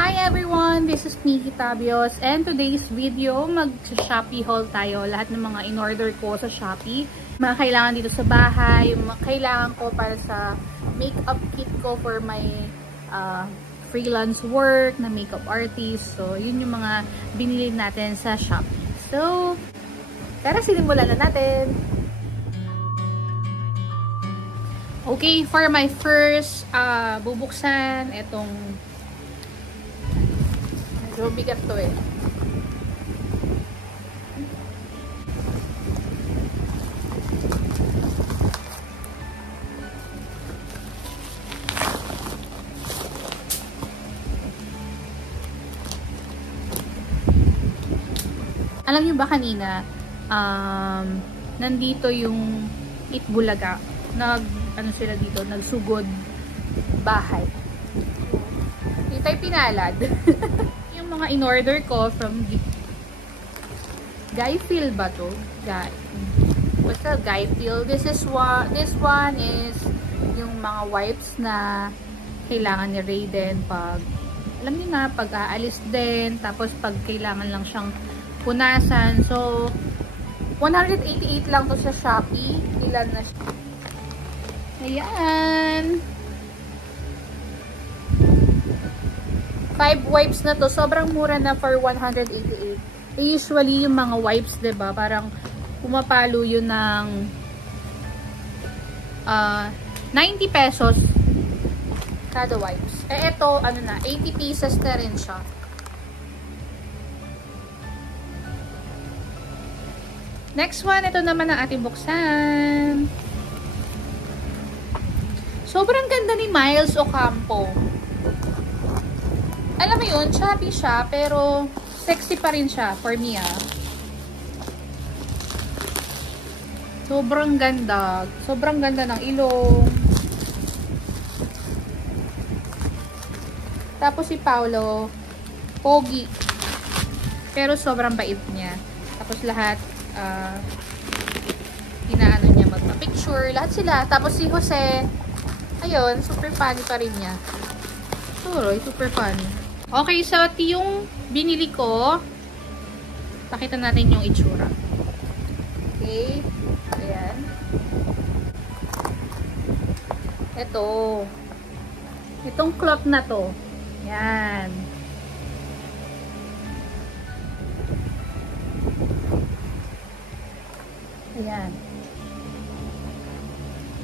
Hi everyone! This is Nikki Tabios, and today's video, mag-Shopee haul tayo. Lahat ng mga in-order ko sa Shopee. Mga kailangan dito sa bahay, mga kailangan ko para sa makeup kit ko for my freelance work na makeup artist. So, yun yung mga binili natin sa Shopee. So, tara, sinimulan na natin! Okay, for my first bubuksan, itong medyo bigat to eh. Alam niyo ba kanina, nandito yung Itbulaga. Ano sila dito, nagsugod bahay. Hindi tayo pinalad. Yung mga in-order ko from Guyfil ba to? What's the Guyfil? This one is yung mga wipes na kailangan ni Raiden pag, alam niyo na, pag aalis din, tapos pag kailangan lang siyang punasan. So, 188 lang to sa Shopee. Ilan na siya? Ayan. 5 wipes na to. Sobrang mura na for 188. Usually, yung mga wipes, diba? Parang pumapalo yun ng 90 pesos kada wipes. Eh, ito, ano na, 80 pieces na rin siya. Next one, ito naman ang ating buksan. Sobrang ganda ni Miles Ocampo. Alam mo yun, chubby siya, pero sexy pa rin siya for me Sobrang ganda. Sobrang ganda ng ilong. Tapos si Paolo, pogi. Pero sobrang bait niya. Tapos lahat, inaano niya magpa-picture. Lahat sila. Tapos si Jose, ayun, super funny pa rin niya. Turoy, super funny. Okay, so yung binili ko, pakita natin yung itsura. Okay. Ayan. Ito. Itong cloth na to. Ayan. Ayan.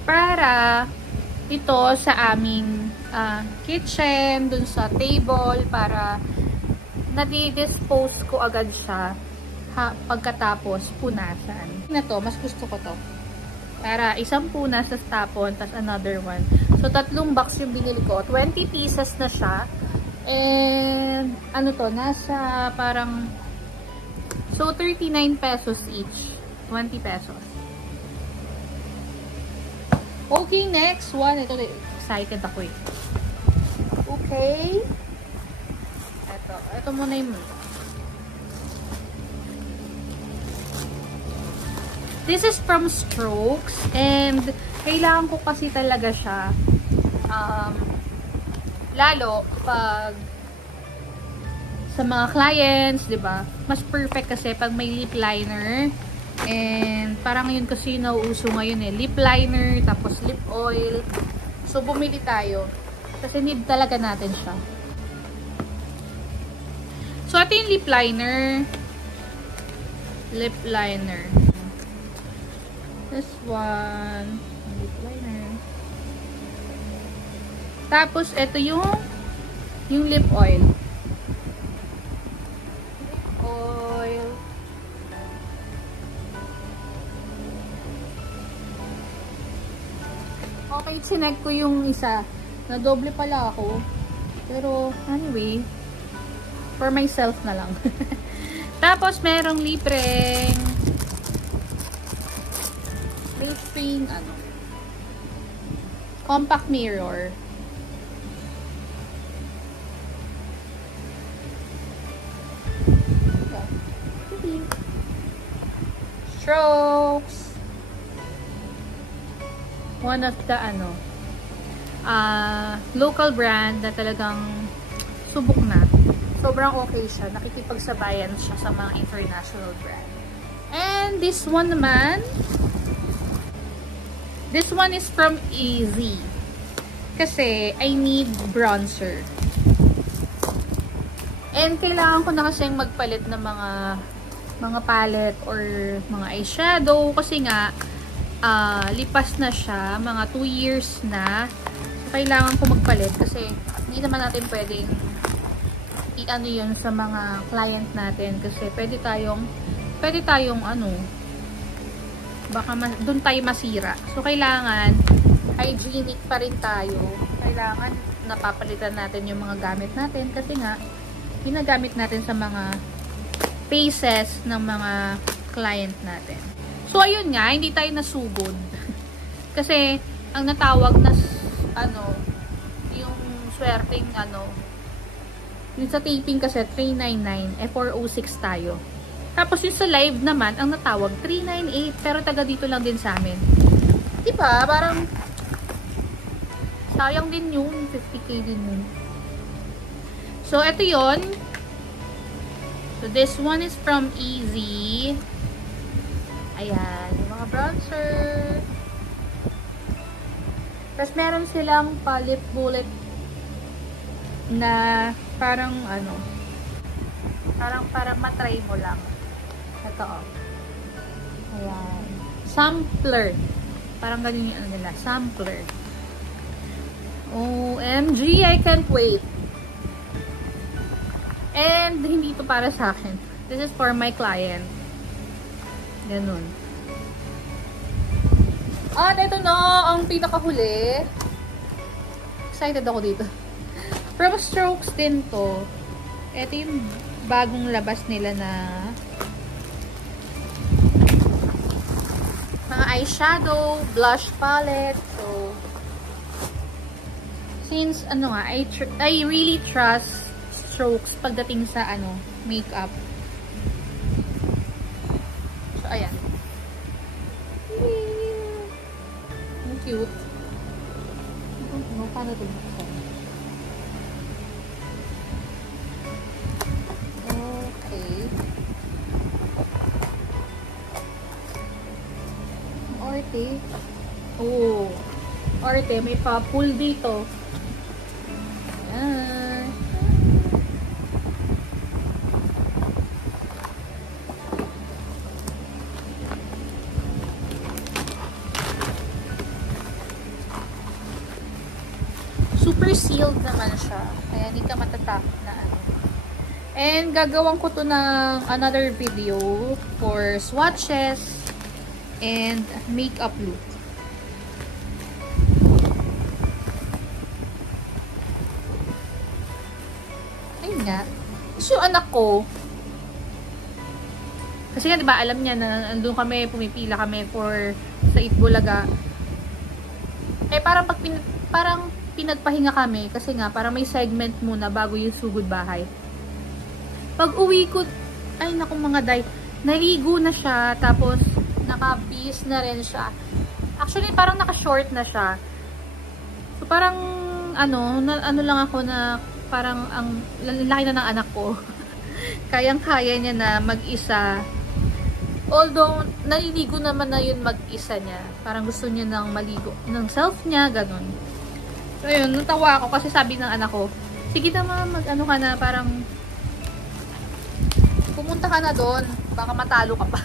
Para ito sa aming kitchen, dun sa table, para nadi-dispose ko agad siya pagkatapos punasan. Na to, mas gusto ko to. Para isang punas sa tapon, tas another one. So, 3 box yung binili ko. 20 pieces na siya. And, ano to, nasa parang, so 39 pesos each. 20 pesos. Okay, next one. Ito, excited ako eh. Okay. Ito muna yung... This is from Strokes. And, kailangan ko kasi talaga siya. Lalo, pag sa mga clients, diba? Mas perfect kasi pag may lip liner. And, parang yun kasi nauuso ngayon eh. Lip liner, tapos lip oil. So, bumili tayo. Kasi need talaga natin siya. So, ito yung lip liner. Lip liner. This one. Lip liner. Tapos, ito yung lip oil. Lip oil. Okay, chinek ko yung isa. Nadoble pala ako. Pero, anyway, for myself na lang. Tapos, merong libreng compact mirror. Strokes. One of the local brand na talagang tubok na. Sobrang okay siya. Nakikipagsabayan siya sa mga international brand. And this one naman, this one is from Easy. Kasi I need bronzer. And kailangan ko na kasing magpalit ng mga palette or mga eyeshadow. Kasi nga, lipas na siya. Mga 2 years na. So, kailangan ko magpalit. Kasi hindi naman natin pwedeng i-ano yun sa mga client natin. Kasi pwede tayong ano, baka doon tayo masira. So, kailangan hygienic pa rin tayo. Kailangan napapalitan natin yung mga gamit natin. Kasi nga, ginagamit natin sa mga faces ng mga client natin. So, ayun nga, hindi tayo nasugod. Kasi, ang natawag na, yung swerteng, yung sa taping kasi, 399, 406 tayo. Tapos, yung sa live naman, ang natawag, 398, pero taga dito lang din sa amin. Diba? Parang, sayang din yun, 50k din yun. So, ito yun. So, this one is from Easy. Ayan. Yung mga bronzer. Tapos, meron silang lip bullet na parang parang matry mo lang. Ito, oh. Ayan. Sampler. Parang ganyan yung nila. Sampler. OMG, I can't wait. And, hindi ito para sa akin. This is for my client. Ganun. At ito na ang pinakahuli. Excited ako dito. From Strokes din to. Ito yung bagong labas nila na mga eyeshadow, blush palette. So, since, I really trust Strokes pagdating sa makeup. So, ayan. Ang cute. Paano ito? Okay. Arte. Oh. Arte, may pa-pull dito. Ayan. Super sealed naman siya. Kaya hindi ka matatakot na And gagawin ko to ng another video for swatches and makeup look. Ayun nga. So, anak ko, kasi nga diba alam niya na nandun kami, pumipila kami sa Itbulaga. Parang pinagpahinga kami kasi nga parang may segment muna bago yung sugod bahay. Pag uwi ko, ay naku mga day, naligo na siya, tapos naka-bis na rin siya. Actually parang naka-short na siya. So parang ano lang ako na parang ang laki na ng anak ko. Kayang-kaya niya na mag-isa. Although naliligo naman na yun mag-isa niya. Parang gusto niya nang maligo ng self niya, ganun. So, yun, natawa ako kasi sabi ng anak ko, sige naman, mag-ano ka na, parang pumunta ka na doon, baka matalo ka pa.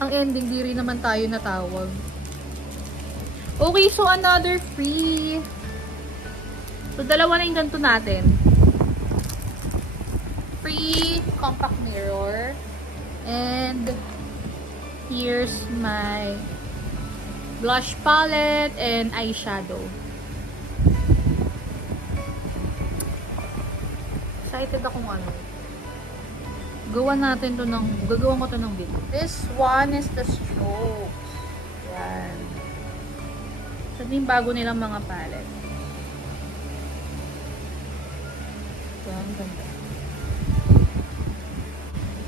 Ang ending, di rin naman tayo natawag. Okay, so another free. So, dalawa na yung ganito natin. Free compact mirror. And here's my blush palette and eyeshadow. Excited akong gagawan ko to ng video. This one is the Strokes. Yan. So, yung bago nilang mga palette. So, ang ganda.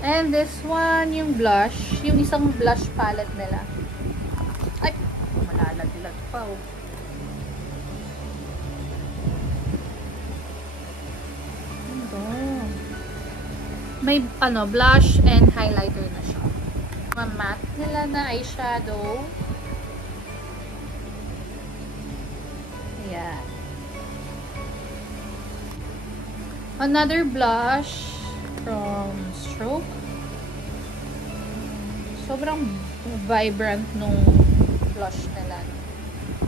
And this one, yung blush. Yung isang blush palette nila. Ay! Malalaglag pa. Oh. may blush and highlighter na siya. Mga matte nila na eyeshadow. Ayan. Another blush from Stroke. Sobrang vibrant nung blush nila.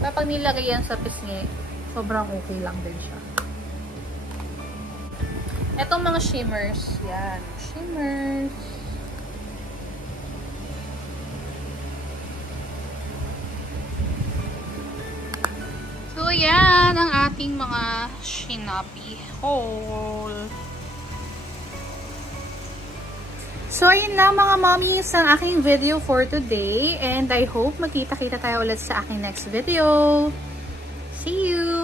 Kapag nilagay yan sa pisngi, sobrang okay lang din siya. Etong mga shimmers. Yan. Shimmers. So, yan ang ating mga Shinabi haul. So, ayun lang mga mommies ang aking video for today. And I hope magkita-kita tayo ulit sa aking next video. See you!